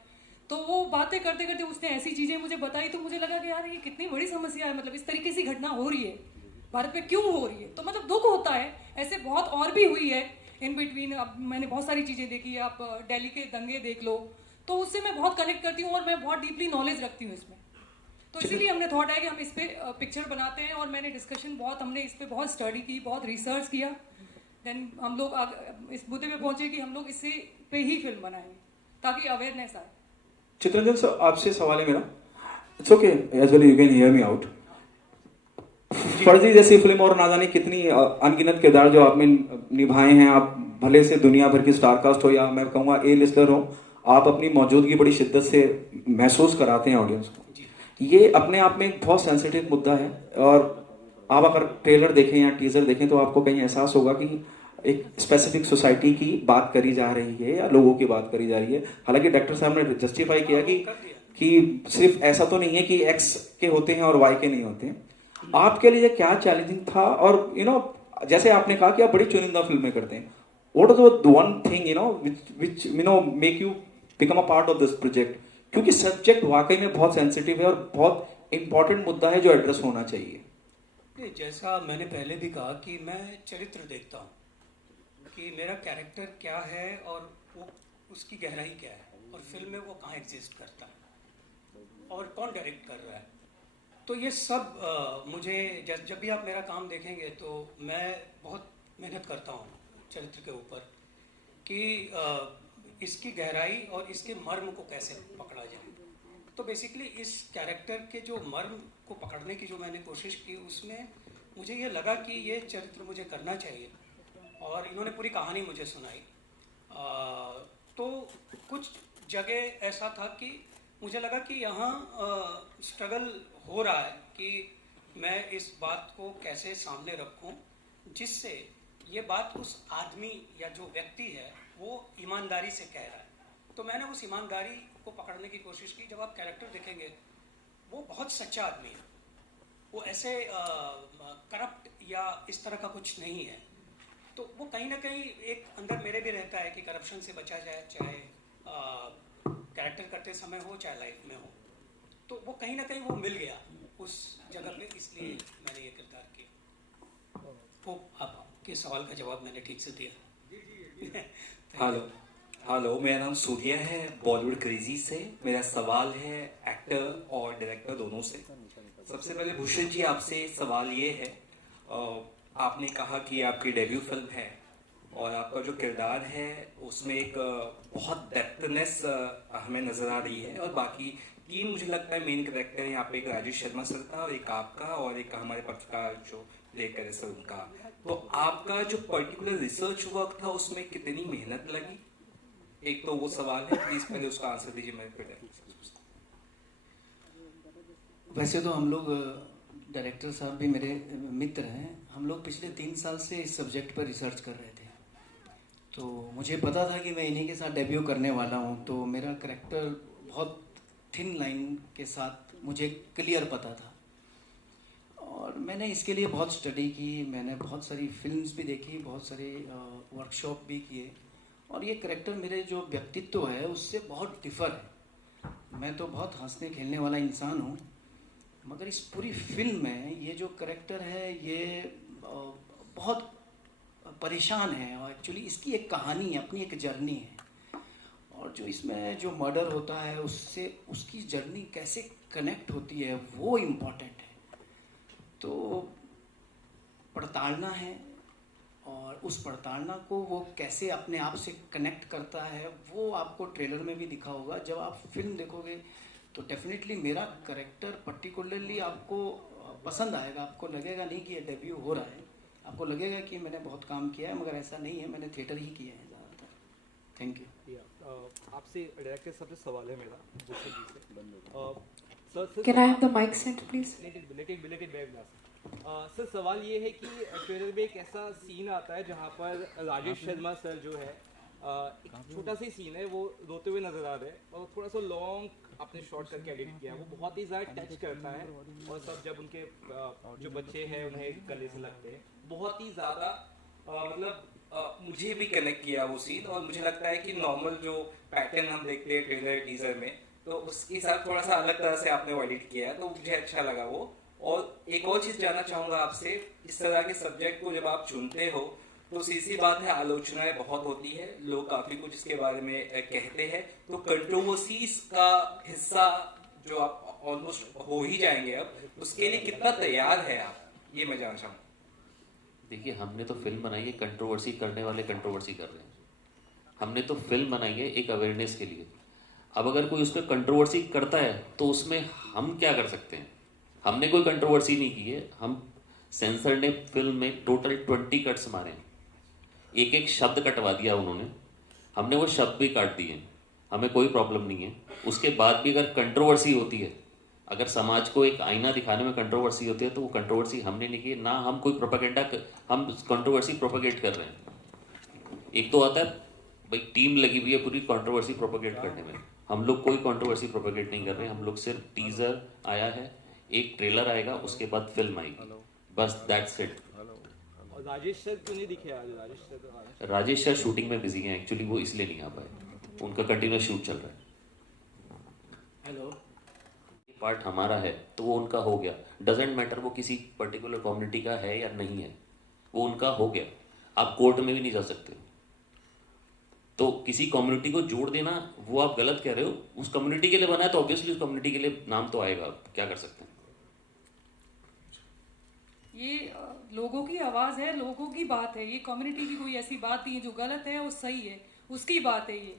तो वो बातें करते करते उसने ऐसी चीज़ें मुझे बताई, तो मुझे लगा कि यार ये कितनी बड़ी समस्या है, मतलब इस तरीके से घटना हो रही है भारत में, क्यों हो रही है। तो मतलब दुख होता है। ऐसे बहुत और भी हुई है इन बिटवीन। अब मैंने बहुत सारी चीज़ें देखी है, आप दिल्ली के दंगे देख लो, तो उससे मैं बहुत कनेक्ट करती हूँ और मैं बहुत डीपली नॉलेज रखती हूँ इसमें। तो इसीलिए हमने थॉट है कि हम इस पे पिक्चर बनाते हैं, और मैंने डिस्कशन हमने इस पे बहुत स्टडी की, बहुत रिसर्च किया। देन हम लोग इस मुद्दे पे पहुंचे कि हम लोग इसे पे ही फिल्म बनाएंगे ताकि अवेयरनेस आए। चित्रंजन सर, आपसे सवाल है मेरा। It's okay, as well you can hear me out. Farzi जैसी फिल्म और ना जाने कितनी अनगिनत किरदार जो आपने निभाए हैं, आप भले से दुनिया भर की स्टारकास्ट हो या मैं कहूँगा ए लिस्टर हो, आप अपनी मौजूदगी बड़ी शिद्दत से महसूस कराते हैं ऑडियंस को। ये अपने आप में एक बहुत सेंसिटिव मुद्दा है, और आप अगर ट्रेलर देखें या टीजर देखें तो आपको कहीं एहसास होगा कि एक स्पेसिफिक सोसाइटी की बात करी जा रही है या लोगों की बात करी जा रही है। हालांकि डॉक्टर साहब ने जस्टिफाई किया कि सिर्फ ऐसा तो नहीं है कि एक्स के होते हैं और वाई के नहीं होते हैं। आपके लिए क्या चैलेंजिंग था? और जैसे आपने कहा कि आप बड़ी चुनिंदा फिल्में करते हैं, what is the one thing which make you become a part of this project? क्योंकि सब्जेक्ट वाकई में बहुत सेंसिटिव है और बहुत इंपॉर्टेंट मुद्दा है जो एड्रेस होना चाहिए। नहीं, जैसा मैंने पहले भी कहा कि मैं चरित्र देखता हूँ कि मेरा कैरेक्टर क्या है और वो उसकी गहराई क्या है और फिल्म में वो कहाँ एग्जिस्ट करता है और कौन डायरेक्ट कर रहा है। तो ये सब मुझे जब भी आप मेरा काम देखेंगे तो मैं बहुत मेहनत करता हूँ चरित्र के ऊपर कि इसकी गहराई और इसके मर्म को कैसे पकड़ा जाए। तो बेसिकली इस कैरेक्टर के जो मर्म को पकड़ने की जो मैंने कोशिश की उसमें मुझे ये लगा कि ये चरित्र मुझे करना चाहिए और इन्होंने पूरी कहानी मुझे सुनाई। तो कुछ जगह ऐसा था कि मुझे लगा कि यहाँ स्ट्रगल हो रहा है कि मैं इस बात को कैसे सामने रखूं जिससे ये बात उस आदमी या जो व्यक्ति है वो ईमानदारी से कह रहा है। तो मैंने उस ईमानदारी को पकड़ने की कोशिश की। जब आप कैरेक्टर देखेंगे वो बहुत सच्चा आदमी है, वो ऐसे करप्ट या इस तरह का कुछ नहीं है। तो वो कहीं ना कहीं एक अंदर मेरे भी रहता है कि करप्शन से बचा जाए, चाहे कैरेक्टर करते समय हो चाहे लाइफ में हो। तो वो कहीं ना कहीं वो मिल गया उस जगह पे, इसलिए मैंने ये किरदार किया। वो आपके सवाल का जवाब मैंने ठीक से दिया। हेलो, मेरा नाम सूर्या है, बॉलीवुड क्रेजी से। मेरा सवाल है एक्टर और डायरेक्टर दोनों से। सबसे पहले भूषण जी आपसे सवाल ये है, आपने कहा कि आपकी डेब्यू फिल्म है और आपका जो किरदार है उसमें एक बहुत डेप्थनेस हमें नज़र आ रही है और बाकी तीन मुझे लगता है मेन कैरेक्टर हैं यहाँ पे, एक राजेश शर्मा सर का और एक आपका और एक हमारे पत्रकार जो प्ले करे सर उनका। तो आपका जो पर्टिकुलर रिसर्च वर्क था उसमें कितनी मेहनत लगी, एक तो वो सवाल है, प्लीज पहले उसका आंसर दीजिए। मैं फिर वैसे तो हम लोग डायरेक्टर साहब भी मेरे मित्र हैं, हम लोग पिछले 3 साल से इस सब्जेक्ट पर रिसर्च कर रहे थे। तो मुझे पता था कि मैं इन्हीं के साथ डेब्यू करने वाला हूँ, तो मेरा करैक्टर बहुत थिन लाइन के साथ मुझे क्लियर पता था और मैंने इसके लिए बहुत स्टडी की। मैंने बहुत सारी फिल्म्स भी देखी, बहुत सारे वर्कशॉप भी किए और ये करैक्टर मेरे जो व्यक्तित्व है उससे बहुत डिफर है। मैं तो बहुत हंसने खेलने वाला इंसान हूँ, मगर इस पूरी फिल्म में ये जो करैक्टर है ये बहुत परेशान है और एक्चुअली इसकी एक कहानी है, अपनी एक जर्नी है और जो इसमें जो मर्डर होता है उससे उसकी जर्नी कैसे कनेक्ट होती है वो इम्पोर्टेंट है। तो पड़तालना है और उस पड़तालना को वो कैसे अपने आप से कनेक्ट करता है वो आपको ट्रेलर में भी दिखा होगा। जब आप फिल्म देखोगे तो डेफिनेटली मेरा करेक्टर पर्टिकुलरली आपको पसंद आएगा। आपको लगेगा नहीं कि ये डेब्यू हो रहा है, आपको लगेगा कि मैंने बहुत काम किया है, मगर ऐसा नहीं है, मैंने थिएटर ही किया है ज़्यादातर। Thank you. आपसे डायरेक्टर सबसे सवाल है मेरा Can I have the mic sent, please? Sir सवाल ये है कि ट्रेलर में एक ऐसा सीन आता है जहाँ पर राजेश शर्मा सर जो है एक छोटा सा सीन है, वो रोते हुए नजर आ रहे हैं और थोड़ा सा लॉन्ग आपने शॉर्ट करके एडिट किया है, वो बहुत ही ज़्यादा टच करता है और सब जब उनके जो बच्चे हैं उन्हें गले से लगते हैं, बहुत ही ज़्यादा मतलब मुझे भी कनेक्ट किया वो सीन। और मुझे लगता है कि नॉर्मल जो पैटर्न हम देखते हैं ट्रेलर टीजर में तो उसके साथ थोड़ा सा अलग तरह से आपने वो एडिट किया है, तो मुझे अच्छा लगा वो। और एक और चीज़ जानना चाहूँगा आपसे, इस तरह के सब्जेक्ट को जब आप चुनते हो तो सीधी बात है आलोचनाएं बहुत होती है, लोग काफ़ी कुछ इसके बारे में कहते हैं, तो कंट्रोवर्सीज का हिस्सा जो आप ऑलमोस्ट हो ही जाएंगे अब, उसके लिए कितना तैयार है आप, ये मैं जानना चाहूँगा। देखिए, हमने तो फिल्म बनाई है, कंट्रोवर्सी करने वाले कंट्रोवर्सी कर रहे हैं। हमने तो फिल्म बनाई है एक अवेयरनेस के लिए। अब अगर कोई उस पर कंट्रोवर्सी करता है तो उसमें हम क्या कर सकते हैं? हमने कोई कंट्रोवर्सी नहीं की है। हम सेंसर ने फिल्म में टोटल 20 कट्स मारे हैं, एक एक शब्द कटवा दिया उन्होंने, हमने वो शब्द भी काट दिए, हमें कोई प्रॉब्लम नहीं है। उसके बाद भी अगर कंट्रोवर्सी होती है, अगर समाज को एक आईना दिखाने में कंट्रोवर्सी होती है तो वो कंट्रोवर्सी हमने नहीं की ना, हम कोई प्रोपेगेंडा हम कंट्रोवर्सी प्रोपेगेट कर रहे हैं। एक तो आता है भाई टीम लगी हुई है पूरी कंट्रोवर्सी प्रोपेगेट करने में, हम लोग कोई कंट्रोवर्सी प्रोपेगेट नहीं कर रहे हैं। हम लोग सिर्फ टीजर आया है, एक ट्रेलर आएगा, उसके बाद फिल्म आएगी, बस दैट्स इट। और राजेश सर क्यों नहीं दिखे आज? राजेश सर शूटिंग में बिजी हैं एक्चुअली, वो इसलिए नहीं आ पाए, उनका कंटिन्यूस शूट चल रहा है। हेलो, पार्ट हमारा है तो वो उनका हो गया, डजेंट मैटर वो किसी पर्टिकुलर कम्युनिटी का है या नहीं है, वो उनका हो गया। आप कोर्ट में भी नहीं जा सकते, तो किसी कम्युनिटी को जोड़ देना वो आप गलत कह रहे हो। उस कम्युनिटी के लिए बना है तो ऑब्वियसली उस कम्युनिटी के लिए नाम तो आएगा, आप क्या कर सकते हैं। ये लोगों की आवाज़ है, लोगों की बात है, ये कम्युनिटी की कोई ऐसी बात नहीं है जो गलत है वो सही है, उसकी बात है ये।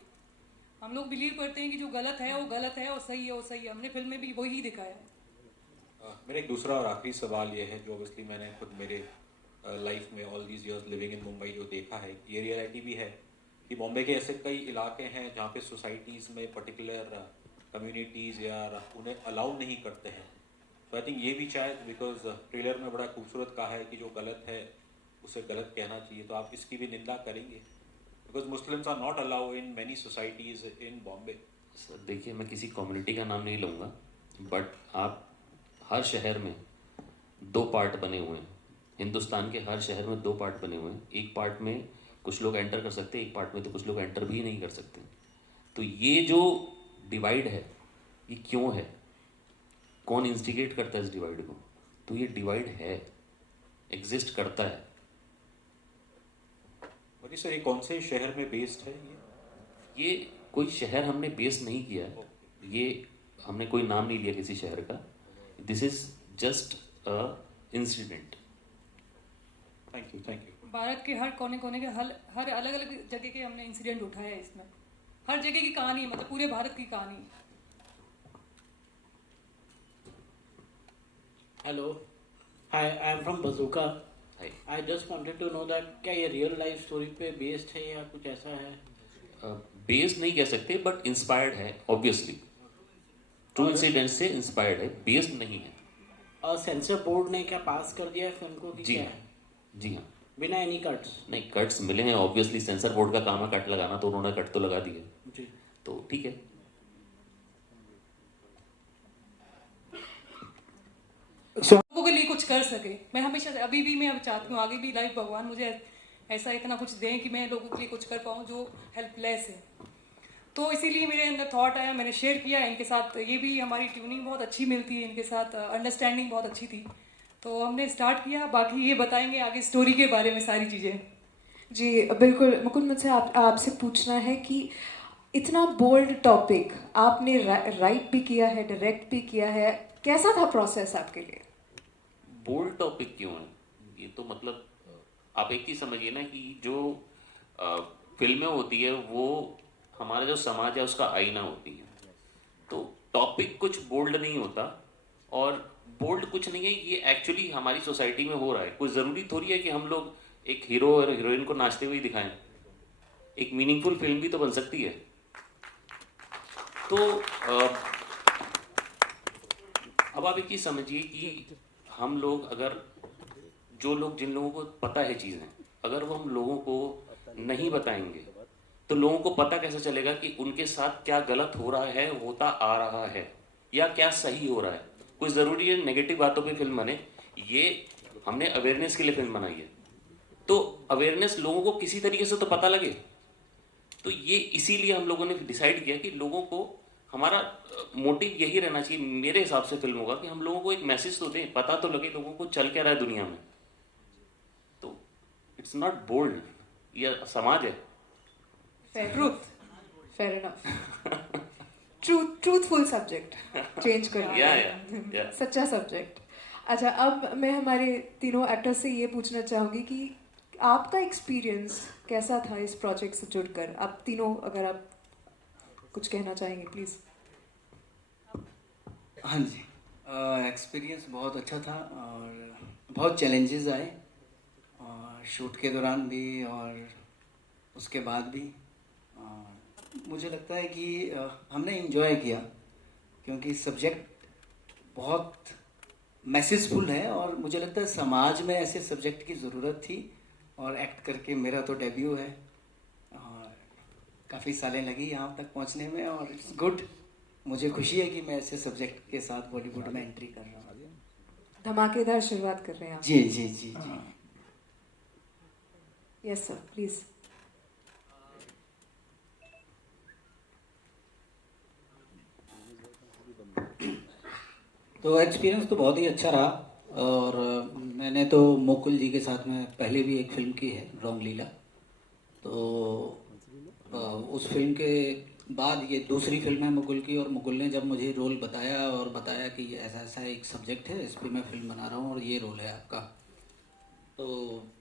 हम लोग बिलीव करते हैं कि जो गलत है वो गलत है और सही है वो सही है, हमने फिल्म में भी वही दिखाया है। मेरा एक दूसरा और आखिरी सवाल ये है, जो ऑब्वियसली मैंने खुद मेरे लाइफ में all these years living in Mumbai जो देखा है, ये रियलिटी भी है कि बॉम्बे के ऐसे कई इलाके हैं जहाँ पे सोसाइटीज़ में पर्टिकुलर कम्युनिटीज़ या उन्हें अलाउ नहीं करते हैं। तो आई थिंक ये भी शायद बिकॉज ट्रेलर में बड़ा खूबसूरत कहा है कि जो गलत है उसे गलत कहना चाहिए, तो आप इसकी भी निंदा करेंगे? Because Muslims are not allow in many societies in Bombay. Sir देखिए, मैं किसी कम्युनिटी का नाम नहीं लूँगा, बट आप हर शहर में 2 पार्ट बने हुए हैं, हिंदुस्तान के हर शहर में 2 पार्ट बने हुए हैं। एक पार्ट में कुछ लोग एंटर कर सकते हैं, एक पार्ट में तो कुछ लोग एंटर भी नहीं कर सकते। तो ये जो डिवाइड है ये क्यों है, कौन इंस्टिगेट करता है इस डिवाइड को? तो ये डिवाइड है, एग्जिस्ट करता है। और सर ये कौन से शहर में बेस्ड है? ये कोई शहर हमने बेस नहीं किया है, ये हमने कोई नाम नहीं लिया किसी शहर का। This is just a incident. Thank you. Bharat के हर कोने कोने के हर अलग अलग जगह के हमने इंसिडेंट उठाया है इसमें, हर जगह की कहानी है, मतलब पूरे भारत की कहानी है। Hello, hi, I am from बजूका। I just wanted to know that क्या ये रियल लाइफ स्टोरी पे बेस्ड है या कुछ ऐसा है? बेस्ड नहीं कह सकते, बट इंस्पायर्ड है ऑब्वियसली, ट्रू इंसिडेंट से इंस्पायर्ड है, बेस्ड नहीं है। और सेंसर बोर्ड ने क्या पास कर दिया है फिल्म को कि जी क्या हाँ, है? जी हाँ। बिना एनी कट्स? नहीं, कट्स मिले हैं ऑब्वियसली, सेंसर बोर्ड का काम है कट लगाना, तो उन्होंने कट तो लगा दिए, जी। तो ठीक है। लोगों के लिए कुछ कर सके, मैं हमेशा अभी भी मैं चाहती हूँ, आगे भी लाइफ भगवान मुझे ऐसा इतना कुछ दें कि मैं लोगों के लिए कुछ कर पाऊँ जो हेल्पलेस है। तो इसीलिए मेरे अंदर थॉट आया, मैंने शेयर किया इनके साथ। ये भी हमारी ट्यूनिंग बहुत अच्छी मिलती है इनके साथ, अंडरस्टैंडिंग बहुत अच्छी थी, तो हमने स्टार्ट किया। बाकी ये बताएंगे आगे स्टोरी के बारे में सारी चीज़ें। जी बिल्कुल। मुकुल, मुझसे आपसे पूछना है कि इतना बोल्ड टॉपिक आपने राइट भी किया है, डायरेक्ट भी किया है, कैसा था प्रोसेस आपके लिए? बोल्ड टॉपिक क्यों है? ये तो मतलब आप एक चीज समझिए ना कि जो फिल्में होती है वो हमारा जो समाज है उसका आईना होती है। तो टॉपिक कुछ बोल्ड नहीं होता, और बोल्ड कुछ नहीं है, ये एक्चुअली हमारी सोसाइटी में हो रहा है। कोई ज़रूरी थोड़ी है कि हम लोग एक हीरो और हीरोइन को नाचते हुए दिखाएं। एक मीनिंगफुल फिल्म भी तो बन सकती है। तो अब आप एक चीज़ समझिए कि हम लोग अगर जिन लोगों को पता है चीज़ें, अगर वो हम लोगों को नहीं बताएंगे तो लोगों को पता कैसे चलेगा कि उनके साथ क्या गलत हो रहा है, होता आ रहा है, या क्या सही हो रहा है। कोई ज़रूरी है नेगेटिव बातों पे फिल्म बने, ये हमने अवेयरनेस के लिए फिल्म बनाई है, तो अवेयरनेस लोगों को किसी तरीके से तो पता लगे। तो ये इसीलिए हम लोगों ने डिसाइड किया कि लोगों को, हमारा मोटिव यही रहना चाहिए मेरे हिसाब से फिल्म होगा कि हम लोगों को एक मैसेज तो दें, पता तो लगे लोगों को चल क्या रहा है दुनिया में। तो इट्स नॉट बोल्ड, ये समाज है। Fair enough. Truthful subject. Change कर दिया। Yeah. सच्चा सब्जेक्ट। अच्छा, अब मैं हमारे तीनों एक्टर्स से ये पूछना चाहूँगी कि आपका एक्सपीरियंस कैसा था इस प्रोजेक्ट से जुड़कर? आप तीनों अगर आप कुछ कहना चाहेंगे प्लीज़। हाँ जी, एक्सपीरियंस बहुत अच्छा था और बहुत चैलेंजेस आए, और शूट के दौरान भी और उसके बाद भी। मुझे लगता है कि हमने इन्जॉय किया, क्योंकि सब्जेक्ट बहुत मैसेजफुल है, और मुझे लगता है समाज में ऐसे सब्जेक्ट की ज़रूरत थी। और एक्ट करके मेरा तो डेब्यू है, और काफ़ी सालें लगी यहाँ तक पहुँचने में, और इट्स गुड। मुझे खुशी है कि मैं ऐसे सब्जेक्ट के साथ बॉलीवुड में एंट्री कर रहा हूँ। धमाकेदार शुरुआत कर रहे हैं आप। जी जी जी जी। Yes sir please. तो एक्सपीरियंस तो बहुत ही अच्छा रहा, और मैंने तो मुकुल जी के साथ में पहले भी एक फिल्म की है रामलीला, तो उस फिल्म के बाद ये दूसरी फिल्म है मुकुल की, और मुकुल ने जब मुझे रोल बताया और बताया कि ऐसा ऐसा एक सब्जेक्ट है, इस पर मैं फिल्म बना रहा हूँ और ये रोल है आपका, तो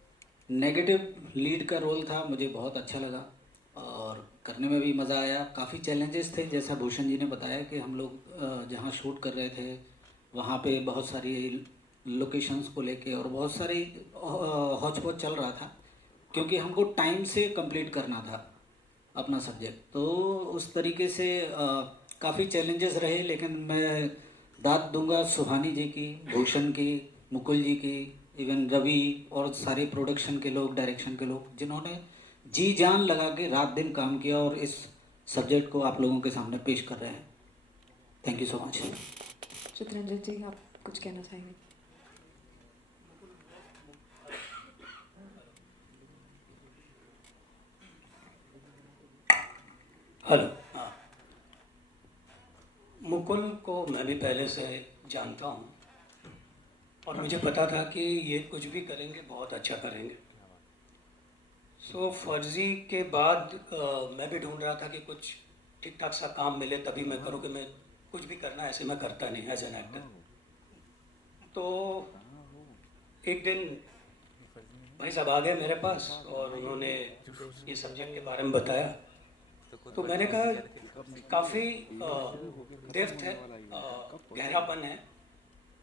नेगेटिव लीड का रोल था, मुझे बहुत अच्छा लगा और करने में भी मज़ा आया। काफ़ी चैलेंजेस थे, जैसा भूषण जी ने बताया कि हम लोग जहाँ शूट कर रहे थे वहाँ पे बहुत सारी लोकेशंस को लेके और बहुत सारी हौच पौच चल रहा था, क्योंकि हमको टाइम से कंप्लीट करना था अपना सब्जेक्ट, तो उस तरीके से काफ़ी चैलेंजेस रहे। लेकिन मैं दाद दूंगा सुहानी जी की, भूषण की, मुकुल जी की, इवन रवि और सारे प्रोडक्शन के लोग, डायरेक्शन के लोग, जिन्होंने जी जान लगा के रात दिन काम किया और इस सब्जेक्ट को आप लोगों के सामने पेश कर रहे हैं। Thank you so much. Chitranjan ji आप कुछ कहना चाहेंगे? हेलो। हाँ, मुकुल को मैं भी पहले से जानता हूँ और मुझे पता था कि ये कुछ भी करेंगे बहुत अच्छा करेंगे। सो फर्जी के बाद मैं भी ढूंढ रहा था कि कुछ ठीक ठाक सा काम मिले तभी मैं करूँ, कि मैं कुछ भी करना ऐसे मैं करता नहीं एज एन एक्टर। तो एक दिन भाई साहब आ गए मेरे पास और उन्होंने ये सब्जेक्ट के बारे में बताया, तो मैंने कहा काफ़ी डेप्थ है, गहरापन है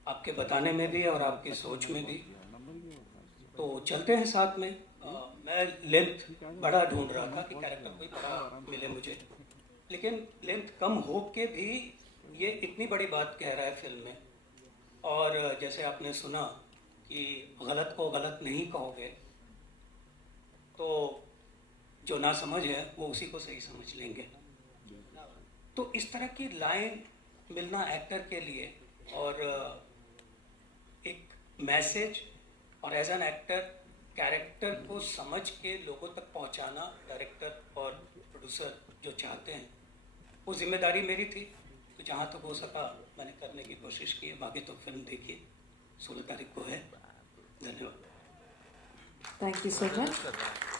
आपके बताने में भी और आपकी सोच में भी, तो चलते हैं साथ में। मैं लेंथ बड़ा ढूंढ रहा था कि कैरेक्टर कोई बड़ा मिले मुझे, लेकिन लेंथ कम हो के भी ये इतनी बड़ी बात कह रहा है फिल्म में। और जैसे आपने सुना कि गलत को गलत नहीं कहोगे तो जो ना समझ है वो उसी को सही समझ लेंगे। तो इस तरह की लाइन मिलना एक्टर के लिए और एक मैसेज और एज एन एक्टर कैरेक्टर को समझ के लोगों तक पहुंचाना, डायरेक्टर और प्रोड्यूसर जो चाहते हैं, वो जिम्मेदारी मेरी थी। तो जहाँ तक हो सका मैंने करने की कोशिश की है। बाकी तो फिल्म देखिए, 16 तारीख को है। धन्यवाद। Thank you so much.